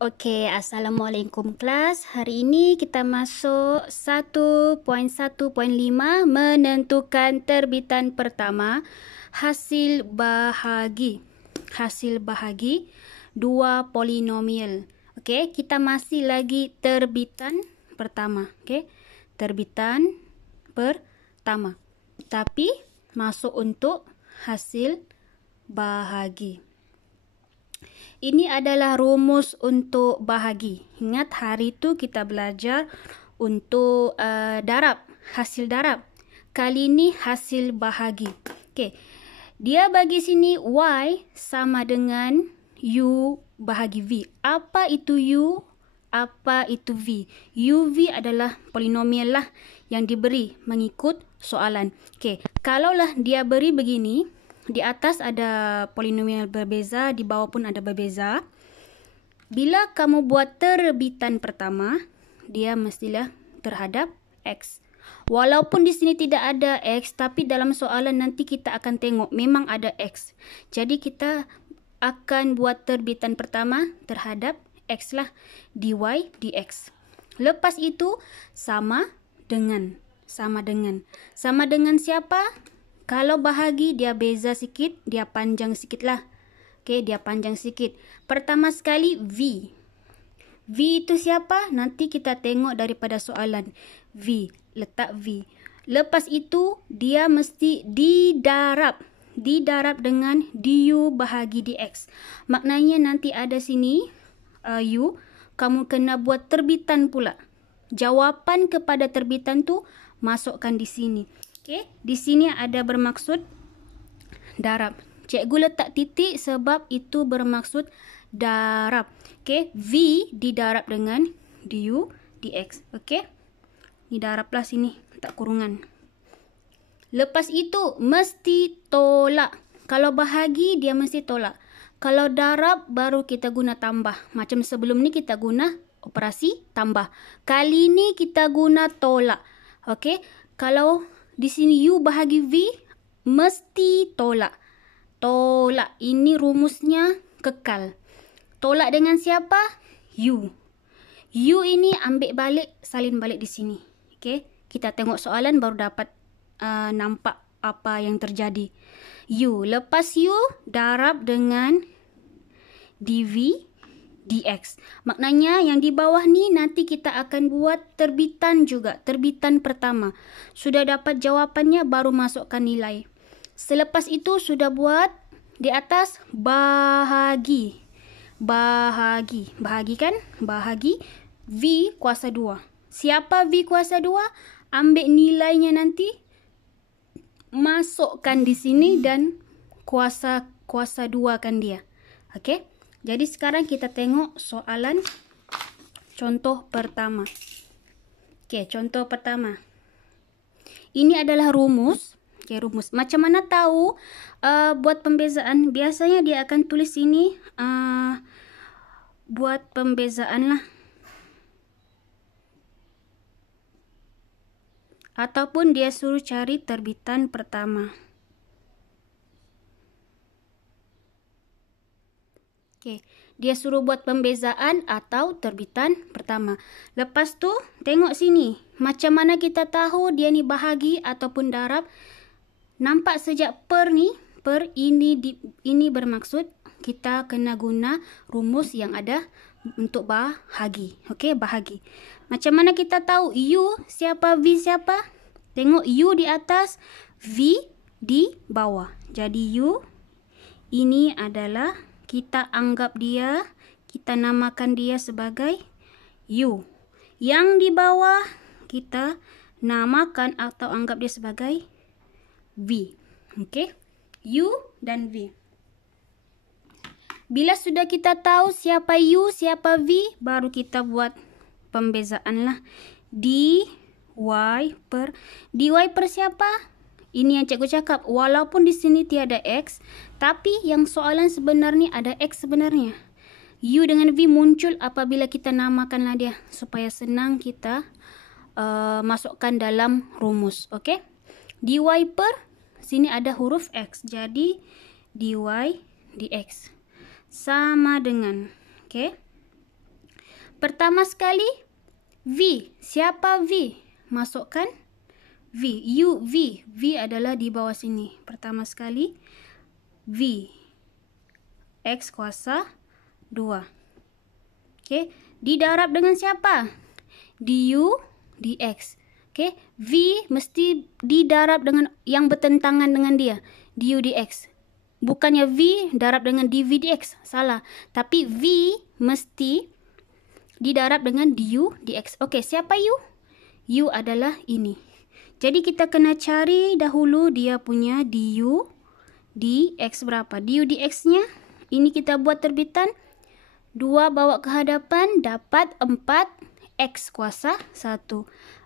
Okey, Assalamualaikum kelas. Hari ini kita masuk 1.1.5 menentukan terbitan pertama, hasil bahagi. Hasil bahagi dua polinomial. Okey, kita masih lagi terbitan pertama. Okey, terbitan pertama. Tapi masuk untuk hasil bahagi. Ini adalah rumus untuk bahagi. Ingat hari itu kita belajar untuk darab, hasil darab. Kali ini hasil bahagi. Okey. Dia bagi sini Y sama dengan U bahagi V. Apa itu U? Apa itu V? UV adalah polinomial lah yang diberi mengikut soalan. Okey, kalaulah dia beri begini, di atas ada polinomial berbeza, di bawah pun ada berbeza. Bila kamu buat terbitan pertama, dia mestilah terhadap X. Walaupun di sini tidak ada X, tapi dalam soalan nanti kita akan tengok memang ada X. Jadi kita akan buat terbitan pertama terhadap X lah, dy dx. Lepas itu sama dengan. Sama dengan siapa? Kalau bahagi dia beza sikit, dia panjang sikit lah. Okey, dia panjang sikit. Pertama sekali V. V itu siapa? Nanti kita tengok daripada soalan. V, letak V. Lepas itu dia mesti didarab. Didarab dengan du bahagi dx. Maknanya nanti ada sini U, kamu kena buat terbitan pula. Jawapan kepada terbitan tu masukkan di sini. Okey, di sini ada bermaksud darab. Cikgu letak titik sebab itu bermaksud darab. Okey, V didarab dengan du dx. Okey, ni darablah sini, letak kurungan. Lepas itu mesti tolak. Kalau bahagi dia mesti tolak. Kalau darab baru kita guna tambah. Macam sebelum ni kita guna operasi tambah. Kali ni kita guna tolak. Okey, kalau di sini U bahagi V, mesti tolak. Tolak. Ini rumusnya kekal. Tolak dengan siapa? U. U ini ambil balik, salin balik di sini. Okey, kita tengok soalan baru dapat nampak apa yang terjadi. U. Lepas U, darab dengan dv dx. Maknanya yang di bawah ni nanti kita akan buat terbitan juga. Terbitan pertama. Sudah dapat jawapannya baru masukkan nilai. Selepas itu sudah buat di atas bahagi. Bahagi. Bahagi kan? Bahagi V kuasa 2. Siapa V kuasa 2? Ambil nilainya nanti. Masukkan di sini dan kuasa 2 kan dia. Okey? Jadi sekarang kita tengok soalan contoh pertama. Okey, contoh pertama. Ini adalah rumus. Okey, rumus. Macam mana tahu buat pembezaan? Biasanya dia akan tulis ini buat pembezaan lah. Ataupun dia suruh cari terbitan pertama. Okey, dia suruh buat pembezaan atau terbitan pertama. Lepas tu, tengok sini. Macam mana kita tahu dia ni bahagi ataupun darab? Nampak sejak per ni, per ini bermaksud kita kena guna rumus yang ada untuk bahagi. Okey, bahagi. Macam mana kita tahu U siapa, V siapa? Tengok U di atas, V di bawah. Jadi U ini adalah kita anggap dia, kita namakan dia sebagai U. Yang di bawah kita namakan atau anggap dia sebagai V. Okey? U dan V. Bila sudah kita tahu siapa U, siapa V, baru kita buat pembezaan lah. dy per siapa? Ini yang cikgu cakap, walaupun di sini tiada X, tapi yang soalan sebenarnya ada X sebenarnya. U dengan V muncul apabila kita namakanlah dia, supaya senang kita masukkan dalam rumus. Okey? Dy per, sini ada huruf X, jadi dy dx. Sama dengan. Okey? Pertama sekali, V. Siapa V? Masukkan V. U, V. V adalah di bawah sini. Pertama sekali, V. X kuasa 2. Okay. Didarab dengan siapa? Du dx. Okay. V mesti didarab dengan yang bertentangan dengan dia. Du dx. Bukannya V darab dengan dv dx. Salah. Tapi V mesti didarab dengan du dx. Okay. Siapa U? U adalah ini. Jadi kita kena cari dahulu dia punya du dx berapa. Du dx-nya ini kita buat terbitan. 2 bawa ke hadapan dapat 4x kuasa 1.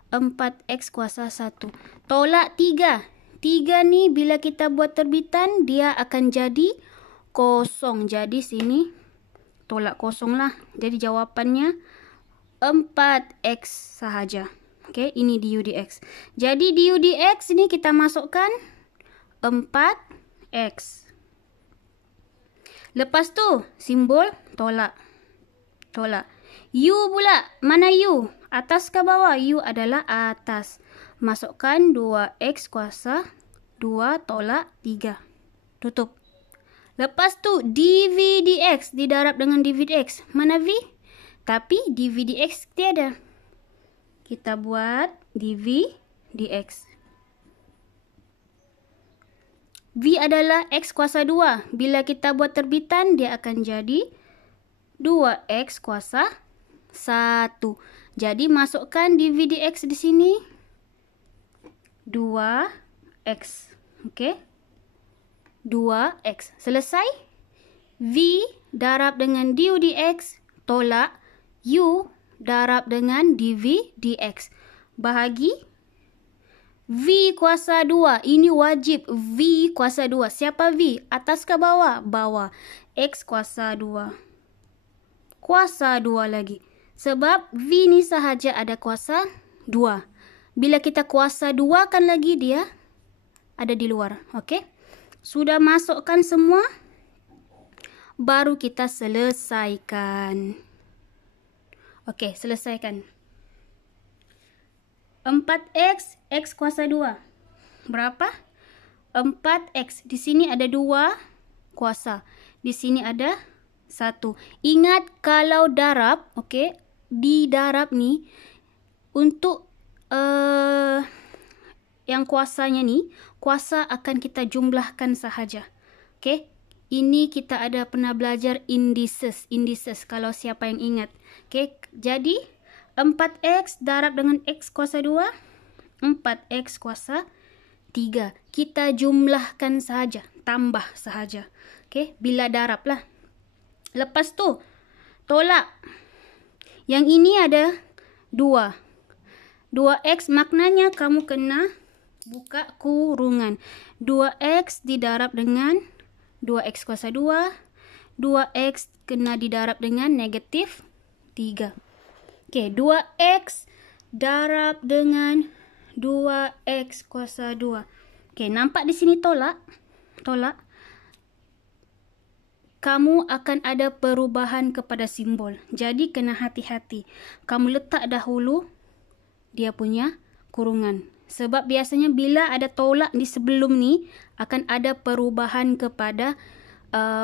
4x kuasa 1. Tolak 3. 3 ni bila kita buat terbitan dia akan jadi kosong. Jadi sini tolak kosong lah. Jadi jawapannya 4x sahaja. Okay, ini du dx. Jadi du dx ni kita masukkan 4x. Lepas tu simbol tolak. Tolak. U pula. Mana U? Atas ke bawah? U adalah atas. Masukkan 2x kuasa 2 tolak 3. Tutup. Lepas tu dv dx didarab dengan dv dx. Mana V? Tapi dv dx tiada. Kita buat dv dx. V adalah x kuasa 2. Bila kita buat terbitan, dia akan jadi 2x kuasa 1. Jadi, masukkan dv dx di sini. 2x. Okey. 2x. Selesai. V darab dengan du dx. Tolak. U darab dengan dv dx. Bahagi V kuasa 2. Ini wajib. V kuasa 2. Siapa V? Atas ke bawah? Bawah. X kuasa 2. Kuasa 2 lagi. Sebab V ni sahaja ada kuasa 2. Bila kita kuasa 2 kan lagi dia ada di luar. Okey? Sudah masukkan semua. Baru kita selesaikan. Okey, selesaikan. 4x, x kuasa 2. Berapa? 4x. Di sini ada 2 kuasa. Di sini ada 1. Ingat kalau darab, okey, di darab ni, untuk yang kuasanya ni, kuasa akan kita jumlahkan sahaja. Okey. Ini kita ada pernah belajar indices. Indices kalau siapa yang ingat. Okey. Jadi 4x darab dengan x kuasa 2. 4x kuasa 3. Kita jumlahkan sahaja. Tambah sahaja. Okey. Bila darab lah. Lepas tu. Tolak. Yang ini ada 2. 2x maknanya kamu kena buka kurungan. 2x didarab dengan 2x kuasa 2. 2x kena didarab dengan negatif 3. Okey, 2x darab dengan 2x kuasa 2. Okey, nampak di sini tolak? Tolak. Kamu akan ada perubahan kepada simbol. Jadi, kena hati-hati. Kamu letak dahulu dia punya kurungan. Sebab biasanya bila ada tolak di sebelum ni, akan ada perubahan kepada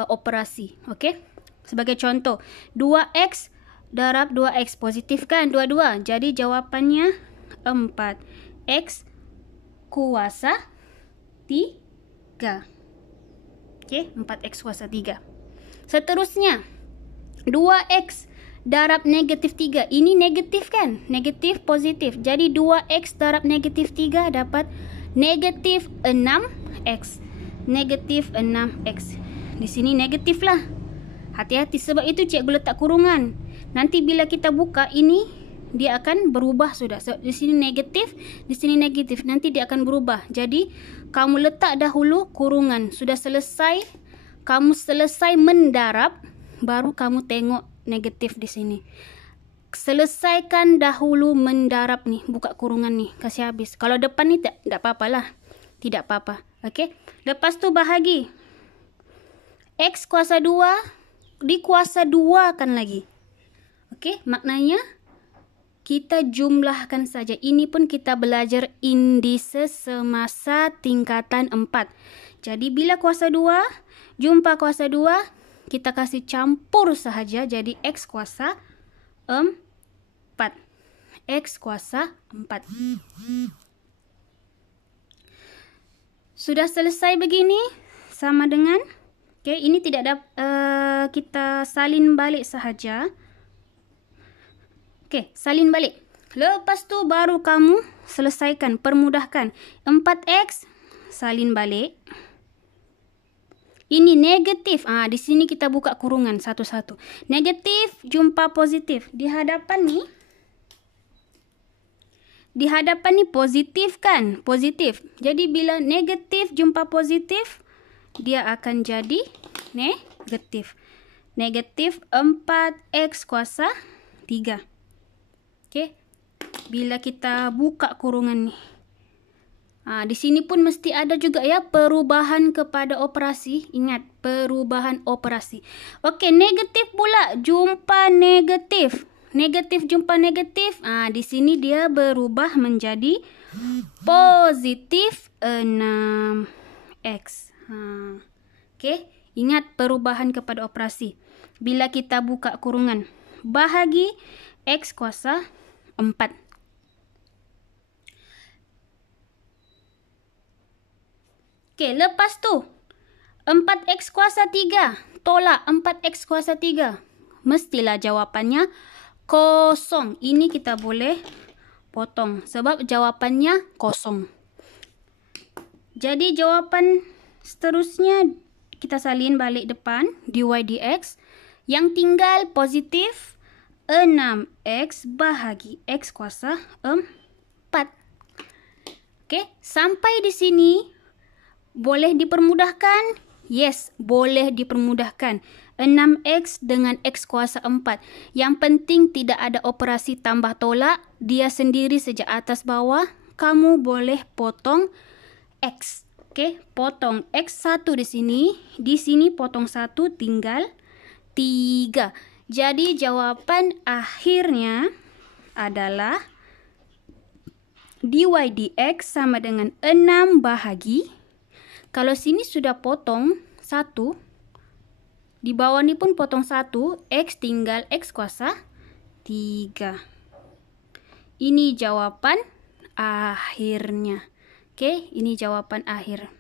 operasi. Okey? Sebagai contoh, 2x darab 2x. Positif kan? Dua-dua. Jadi jawapannya 4x kuasa 3. Okey, 4x kuasa 3. Seterusnya, 2x darab negatif 3. Ini negatif kan? Negatif, positif. Jadi 2x darab negatif 3 dapat negatif 6x. Negatif 6x. Di sini negatif lah. Hati-hati sebab itu cikgu letak kurungan. Nanti bila kita buka ini, dia akan berubah sudah. So, di sini negatif, di sini negatif. Nanti dia akan berubah. Jadi, kamu letak dahulu kurungan. Sudah selesai, kamu selesai mendarab, baru kamu tengok negatif di sini. Selesaikan dahulu mendarab ni. Buka kurungan ni. Kasih habis. Kalau depan ni tak apa-apalah. Tidak apa-apa. Okey. Lepas tu bahagi. X kuasa 2 dikuasa 2 kan lagi. Okey, maknanya kita jumlahkan saja. Ini pun kita belajar indise semasa tingkatan 4. Jadi bila kuasa 2 jumpa kuasa 2, kita kasih campur sahaja jadi X kuasa 4. X kuasa 4. Sudah selesai begini. Sama dengan, okey, ini tidak ada, kita salin balik sahaja. Okey, salin balik. Lepas tu baru kamu selesaikan, permudahkan. 4X, salin balik. Ini negatif. Di sini kita buka kurungan satu-satu. Negatif jumpa positif. Di hadapan ni positif kan? Positif. Jadi bila negatif jumpa positif, dia akan jadi negatif. Negatif 4X kuasa 3. Okey. Bila kita buka kurungan ni. Di sini pun mesti ada juga ya perubahan kepada operasi. Ingat, perubahan operasi. Okey, negatif pula jumpa negatif. Negatif jumpa negatif. Di sini dia berubah menjadi positif 6X. Okey, ingat perubahan kepada operasi. Bila kita buka kurungan, bahagi X kuasa 4. Okey, lepas tu 4X kuasa 3 tolak 4X kuasa 3. Mestilah jawapannya kosong. Ini kita boleh potong sebab jawapannya kosong. Jadi jawapan seterusnya kita salin balik depan dy dx. Yang tinggal positif 6X bahagi X kuasa 4. Okey, sampai di sini boleh dipermudahkan? Yes, boleh dipermudahkan. 6X dengan X kuasa 4. Yang penting tidak ada operasi tambah tolak. Dia sendiri sejak atas bawah. Kamu boleh potong X. Okey, potong X1 di sini. Di sini potong 1 tinggal 3. Jadi jawapan akhirnya adalah dy dx sama dengan 6 bahagi. Kalau sini sudah potong 1, di bawah ni pun potong 1, X tinggal X kuasa 3. Ini jawapan akhirnya. Okey, ini jawapan akhir.